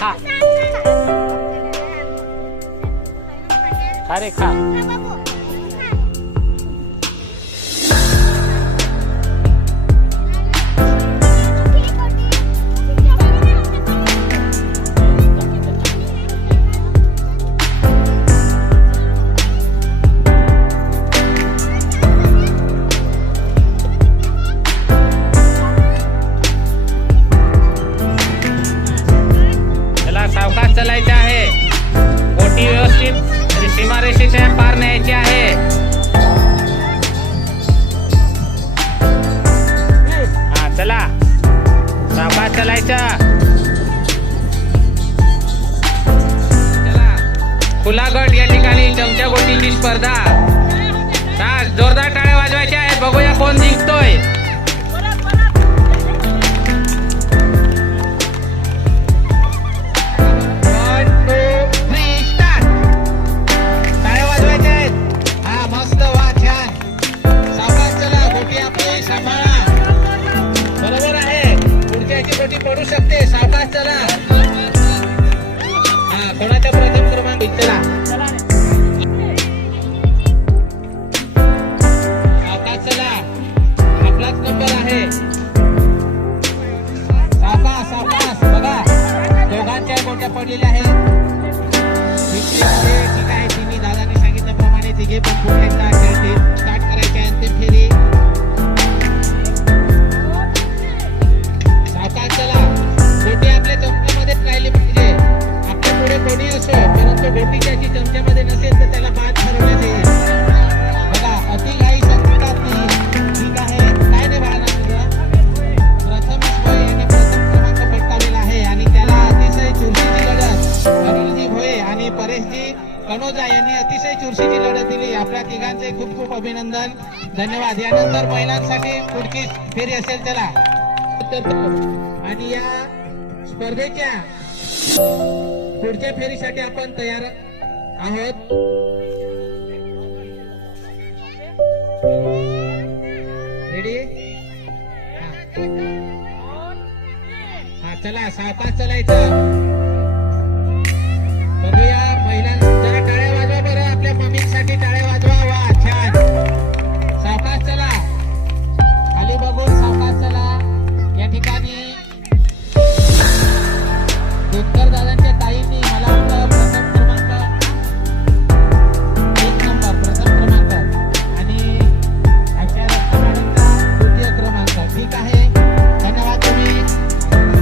खा खा रे खा. सावकाश चालायचे आहे. बोटी व्यवस्थित सीमारेषेच्या पार न्यायची आहे. हा चला सावकाश चालायचं. खुला गट या ठिकाणी चमच्या गोटीची स्पर्धा. जोरदार टाळ्या वाजवायच्या आहेत. बघूया कोण जिंकतोय. बरोबर आहे. पुढच्याची गोटी पडू शकते. सावकाश चला. हा कोणाच्या प्रथम क्रमांक चला. सावकाश चला. आपलाच नंबर आहे. सावकाश सावकाश. बघा दोघांच्या गोट्या पडलेल्या आहेत. ठीक आहे. तिन्ही दादांनी सांगितल्याप्रमाणे तिघे पण पुढे खेळतील. स्टार्ट करायचे अंतिम फेरी. कोणी असो परंतु गोटी ज्याची चमच्यामध्ये नसेल तर त्याला बाद ठरवण्यात येईल. बघा अति घाई संकटात नाही. ठीक आहे. काय नाही बाळा तुझं प्रथमेश भोये यांनी प्रथम क्रमांक पटकावलेला आहे आणि त्याला अतिशय चुरशीची लढत अनिलजी भोये आणि परेशजी कनोजा यांनी अतिशय चुरशीची लढत दिली. आपल्या तिघांचे खूप खूप अभिनंदन. धन्यवाद. यानंतर महिलांसाठी पुढची फेरी असेल चला. आणि या स्पर्धेच्या पुढच्या फेरीसाठी आपण तयार आहोत. रेडी. हा चला सावकाश चालायचं. बघूया महिला जरा टाळ्या वाजवा बरं. आपल्या मम्मीसाठी टाळ्या वाजवा. वा छान. सावकाश चला. खाली बघून सावकाश चला. या ठिकाणी दुधकर दादांच्या ताईंनी मला वाटतं प्रथम क्रमांक 1 नंबर प्रथम क्रमांक आणि आमच्या मॅडमचा तृतीय क्रमांक. ठीक आहे. धन्यवाद. तुम्ही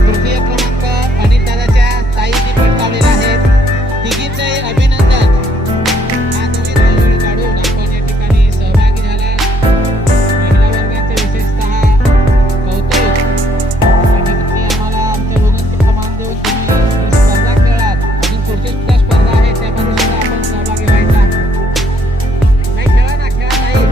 तृतीय क्रमांक अनिल दादाच्या ताईंनी पटकावलेला आहे. तिघींचे अभिनंदन. हा दोघी वेळ काढून आपण या ठिकाणी सहभागी झाला. महिला वर्गाचे विशेषतः कौतुक. आम्हाला आमच्या विनंती प्रमाण देऊन पुढची स्पर्धा आहे त्यामध्ये सुद्धा आपण सहभागी व्हायचा. नाही खेळा ना. खेळा नाही.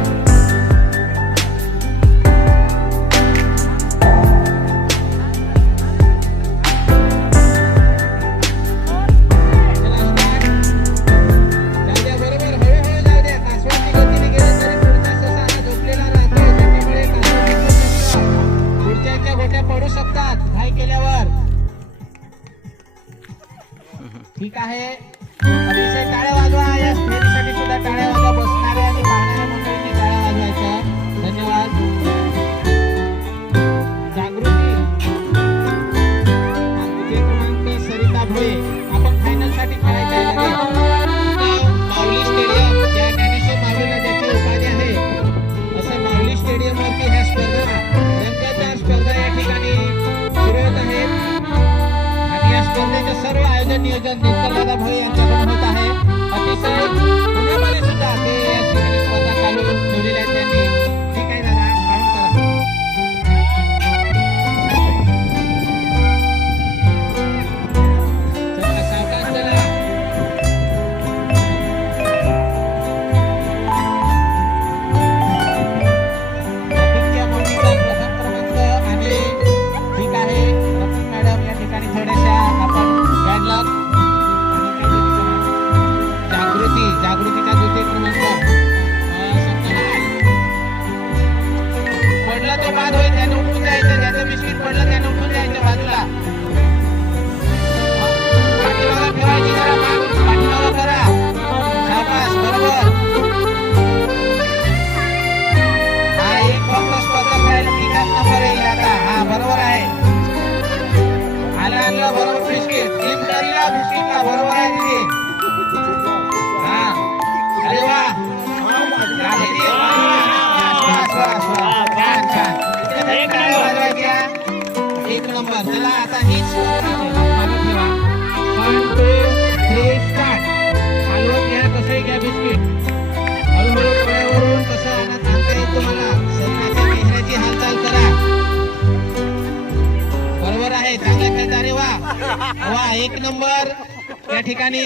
चला स्टार्ट. जाऊ द्या. बरोबर हळूहळू जाऊ द्या. कासवाची गतीने गेले तरी पुढचा ससा झोपलेला राहतो. त्याच्यामुळे पुढच्या गोट्या पडू शकतात घाई केल्यावर. ठीक आहे. अतिशय टाळ्या वाजवा. या फेरीसाठी सुद्धा टाळ्या वाजवा. बसणाऱ्या आणि पाहणाऱ्या मंडळींनी टाळ्या वाजवायच्या. धन्यवाद. जागृती क्रमांक सरिता भोये. आपण फायनल साठी खेळायचे आहे. माऊली स्टेडियम या ज्ञानेश्वर माऊलीला ज्याची उपाधी आहे असं माऊली स्टेडियम वरती ह्या स्पर्धा रंगतदार स्पर्धा या ठिकाणी सुरू होत आहेत. या स्पर्धेचे सर्व आयोजन नियोजन दुधकर भोये यांच्याकडून होत आहे. अतिशय पुण्यामध्ये सुद्धा ते या ठिकाणी स्पर्धा चालू ठेवलेल्या आहेत त्यांनी. ठीक आहे दादा. काउंट करा. चला सावकाश चला. प्रतीकच्या मुलीचा प्रथम क्रमांक आणि ठीक आहे. मॅडम या ठिकाणी थोड्याशा आपण बॅड लक घ्या. एक नंबर. चला आता ही मागे ठेवा. 1 2 3 स्टार्ट. हलवत घ्या, कसंही घ्या बिस्किट. हळूहळू डोळ्यावरून कसं आणता येईल तुम्हाला. शरीराच्या चेहऱ्याची हालचाल करा. बरोबर आहे, चांगला खेळता रे. वा वा, एक नंबर. त्या ठिकाणी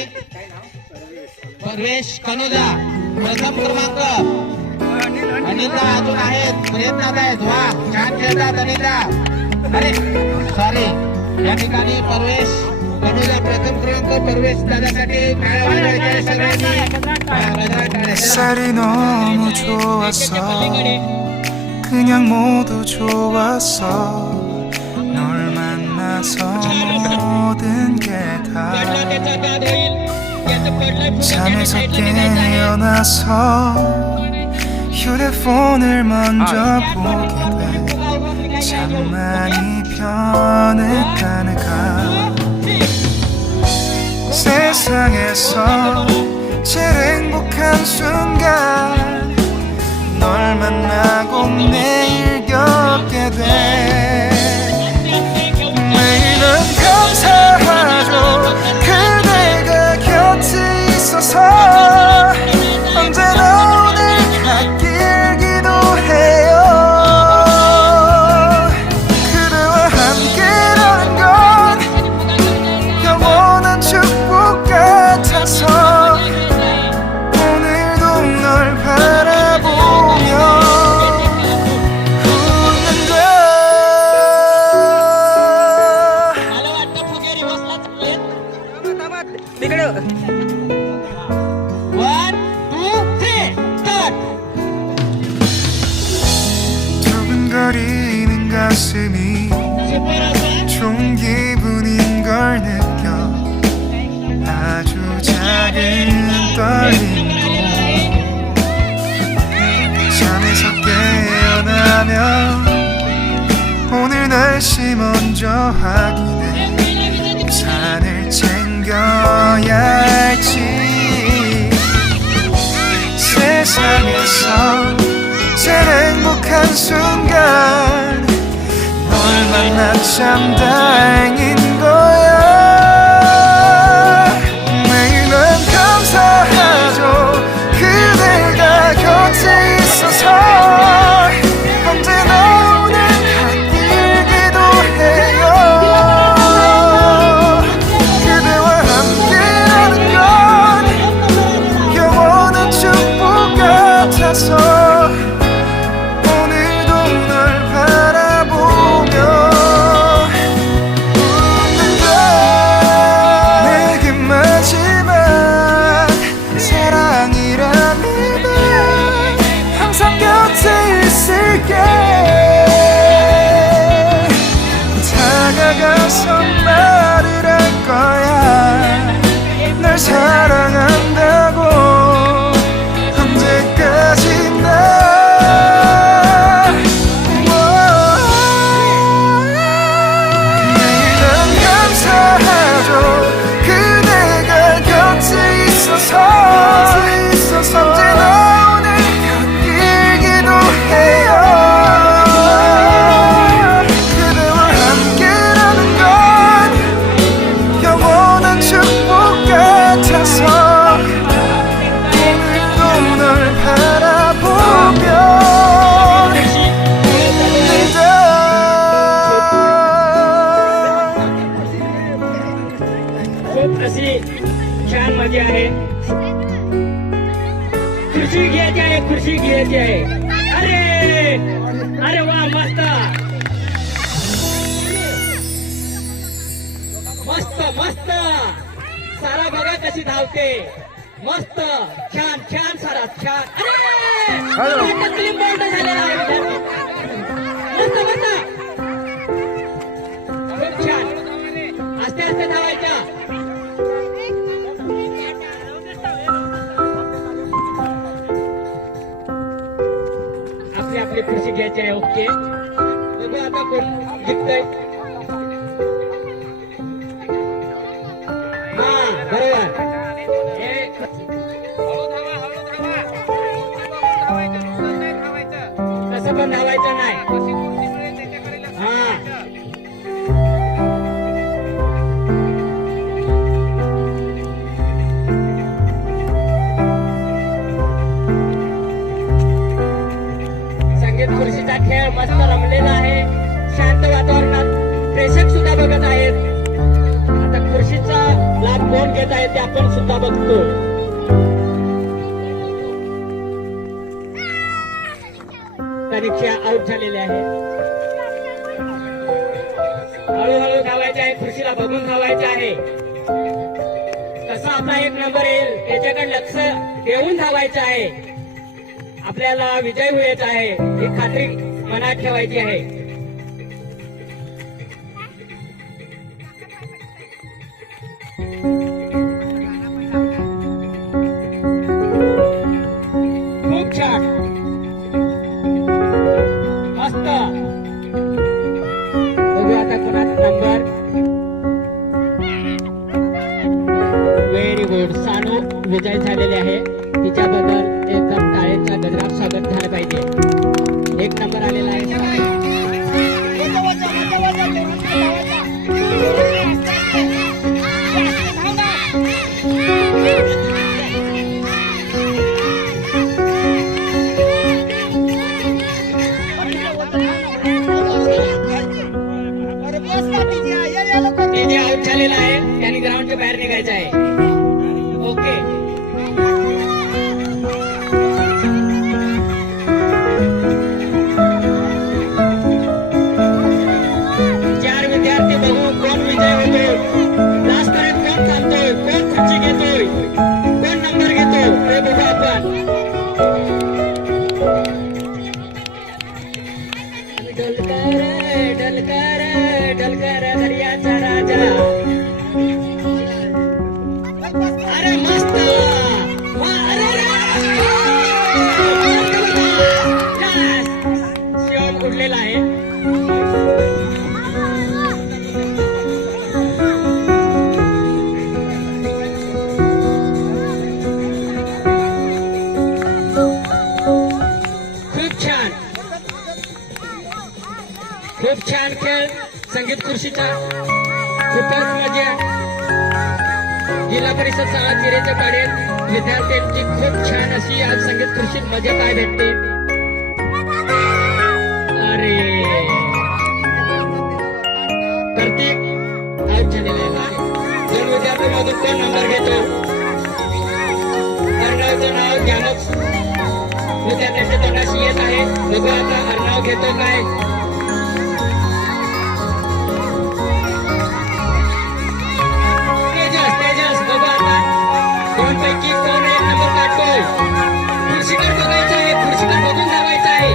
परवेश कनोजा प्रथम क्रमांक. अनिता अजून आहेत, प्रयत्नात आहेत. वा, छान खेळतात अनिता. अरे सॉरी, या ठिकाणी परवेश कनोजा प्रथम क्रमांक. परवेश दादासाठी टाळ्या वाजवायच्या सगळ्यांनी. 햇살이 너무 좋았어. 그냥 모두 좋았어. 널 만나서 모든 게 다 잠에서 깨어나서 휴대폰을 먼저 보게 돼. 참 많이 변했다 내가. 세상에서 제일 행복한 순간 널 만나고 매일 겪게 돼. 매일은 감사하죠. 그대가 곁에 있어서 언제나 오늘 갓길 기도해요. 그대와 함께라는 건 영원한 축복 같아서 오늘도 널 바라보며 웃는다. One two three start. 두근거리는 가슴이 좋은 기분인 걸 느껴. 아주 작은 떨림도 잠에서 깨어나면 오늘 날씨 먼저 확인해. 우산을 챙겨야 할지. 세상에서 제일 행복한 순간 널 만나 참 다행인 거야. 매일 난 감사하죠. 그대가 곁에 있어서 언제나 오늘 갓길 기도해요. 그대와 함께라는 건 영원한 축복 같아서 오늘도 널 바라보며 웃는다. 내게 마지막 사랑이라면 항상 곁에 있을게. 다가가서 말을 할 거야. 널 사랑한다고. 언제까지나 매일 난 감사하죠. 그대가 곁에 있어서 언제나 오늘 곁길 기도해요. 그대와 함께라는 건 영원한 축복 같아서 오늘도 널 바라보며 웃는다. खूप अशी छान मजा आहे. खुर्ची घ्यायची आहे, खुर्ची घ्यायची आहे. अरे अरे वा, मस्त मस्त मस्त. सारा बघा कशी धावते. मस्त, छान छान सारा छान. अरे क्लीन बोल्ड झालेला आहे विद्यार्थी. मस्त मस्त, खूप छान. आस्ते आस्ते धावायच्या. आपली आपली खुर्ची घ्यायची आहे. ओके, बघूया आता कोण जिंकतंय. हा बरोबर. तसं पण धावायचं नाही. हा मस्त रमलेला आहे. शांत वातावरणात प्रेक्षक सुद्धा बघत आहेत. आता खुर्शीचा लाभ कोण घेत आहे ते आपण सुद्धा बघतो. परीक्षा आउट झालेले आहे. हळूहळू धावायचे आहे. खुर्शीला बघून धावायचे आहे. कसा आपला एक नंबर येईल त्याच्याकडे लक्ष देऊन धावायचं आहे. आपल्याला विजय व्हायचा आहे ही खात्री मनात ठेवायची आहे. खूप छान, मस्त. बघूया आता कोणाचा number. Very good. Sanu Vijay झालेले आहे. तिच्याबद्दल एकदम टाळ्यांचा गजरात स्वागत झालं पाहिजे. एक नंबर आलेला आहे. ते जे आउट झालेला आहे त्यांनी ग्राउंडच्या बाहेर निघायचं आहे. ओके. चार विद्यार्थी बघू कोण विजय होतो. लास्ट पर्यंत कोण थांबतोय, कोण खुर्ची घेतोय, कोण नंबर घेतो ते बघू आपण. डलकर डलकर डलकर दर्याचा राजा. अरे मस्त. वा, अरे रे. Yes. शिवम उडलेला आहे. खूप छान, खूप छान खेळ. संगीत खुर्शीचा खूपच मजा. जिल्हा परिषद शाळा जिरेच्या पाड्यात विद्यार्थ्यांची खूप छान अशी आज संगीत खुर्शीत मजा काय भेटते. अरे प्रत्येक आउट झालेला आहे. दोन विद्यार्थ्यांमधून कोण नंबर घेतो. अर्णवचं नाव घ्यानच विद्यार्थ्यांच्या तोंडाशी येत आहे. बघू आता अर्णव घेतो काय. तेजस बघू आता दोनपैकी कोण एक नंबर काढतोय. खुर्शीकडे बघायचं आहे. खुर्शीकडे बघून धावायचं आहे.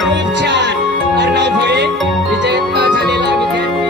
खूप छान. अर्णव भोये विजयता झालेला विद्यार्थी.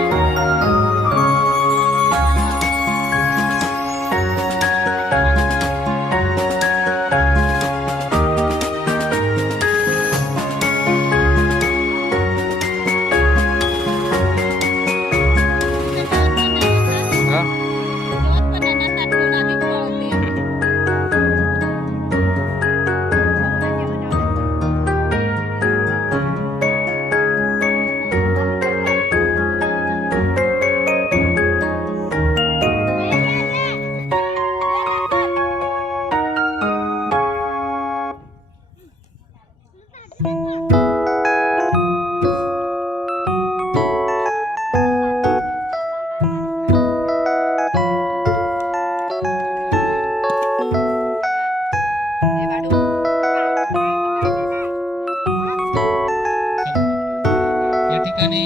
या ठिकाणी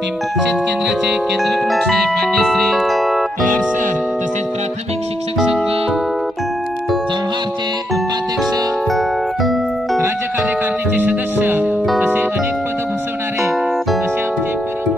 पिंपरी शेत केंद्राचे केंद्रप्रमुख साहेब मान्य श्री पवार सर तसेच प्राथमिक शिक्षक संघ जव्हारचे उपाध्यक्ष, राज्य कार्यकारिणीचे सदस्य असे अनेक पद भूषवणारे असे आमचे परम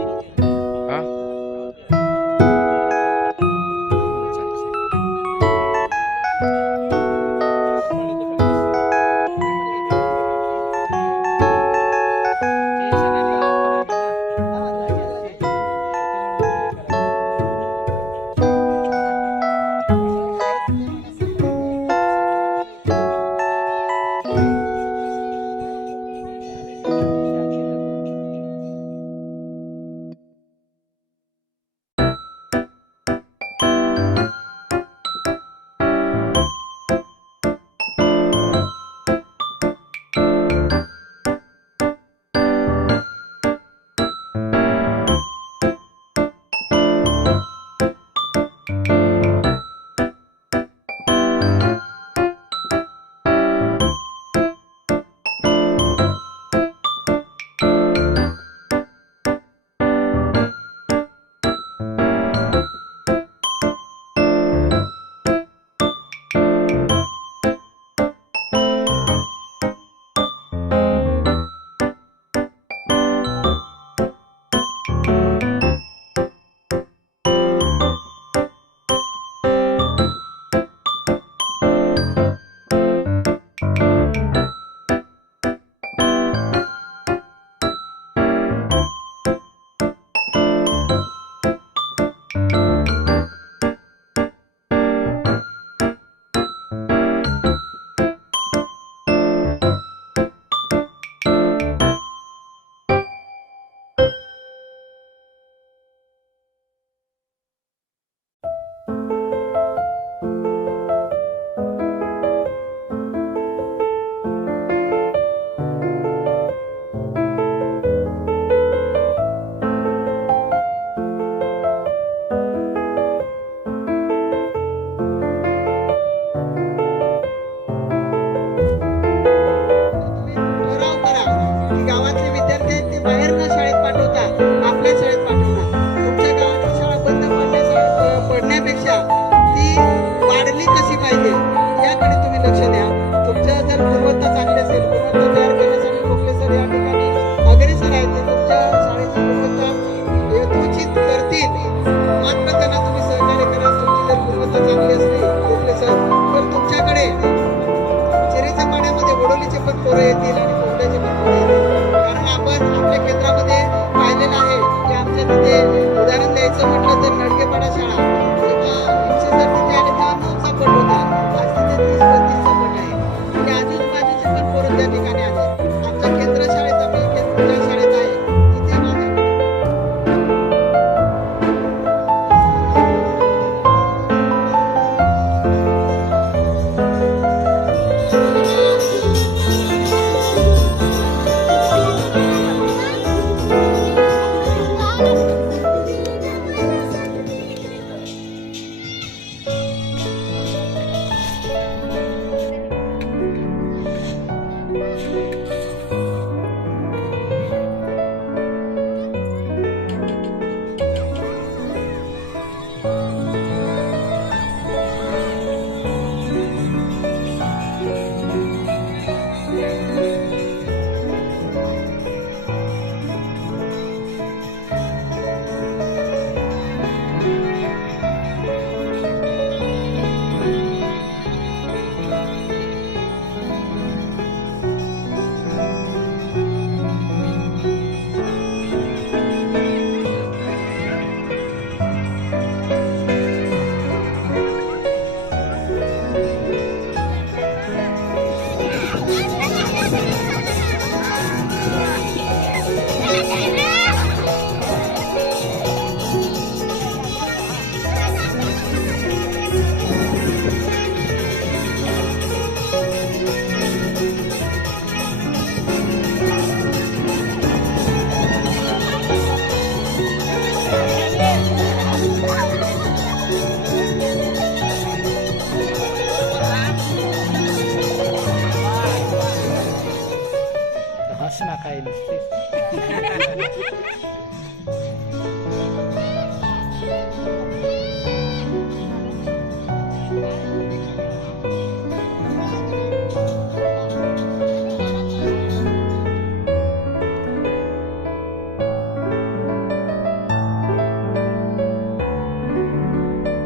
म्हटलं तर